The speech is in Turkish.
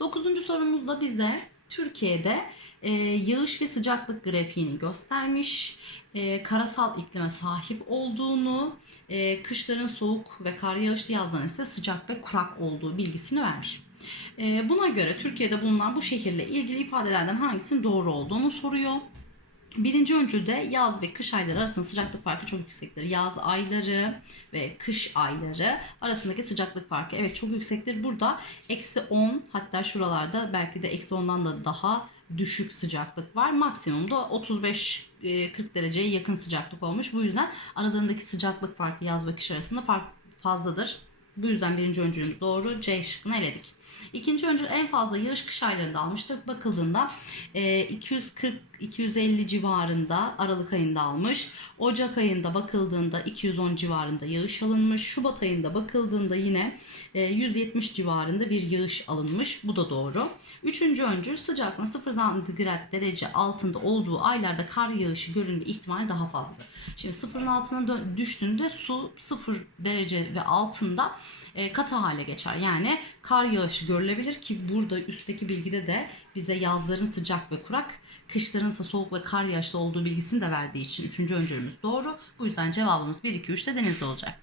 Dokuzuncu sorumuzda bize Türkiye'de e, yağış ve sıcaklık grafiğini göstermiş. E, karasal iklime sahip olduğunu, e, kışların soğuk ve kar yağışlı yazların ise sıcak ve kurak olduğu bilgisini vermiş. E, buna göre Türkiye'de bulunan bu şehirle ilgili ifadelerden hangisinin doğru olduğunu soruyor. Birinci öncülde yaz ve kış ayları arasında sıcaklık farkı çok yüksektir. Yaz ayları ve kış ayları arasındaki sıcaklık farkı evet çok yüksektir. Burada eksi 10 hatta şuralarda belki de eksi 10'dan da daha düşük sıcaklık var. Maksimumda 35-40 dereceye yakın sıcaklık olmuş. Bu yüzden aralarındaki sıcaklık farkı yaz ve kış arasında fark fazladır. Bu yüzden birinci öncülümüz doğru. C şıkkını eledik. İkinci öncül en fazla yağış kış aylarında almıştır. Bakıldığında e, 240-250 civarında Aralık ayında almış. Ocak ayında bakıldığında 210 civarında yağış alınmış. Şubat ayında bakıldığında yine e, 170 civarında bir yağış alınmış. Bu da doğru. Üçüncü öncül sıcaklığın 0 santigrat derece altında olduğu aylarda kar yağışı görünme ihtimali daha fazladır. Şimdi sıfırın altına düştüğünde su 0 derece ve altında e, katı hale geçer. Yani kar yağışı görülebilir ki burada üstteki bilgide de bize yazların sıcak ve kurak, kışların ise soğuk ve kar yağışlı olduğu bilgisini de verdiği için üçüncü öncülümüz doğru. Bu yüzden cevabımız 1, 2, 3 de denizde olacak.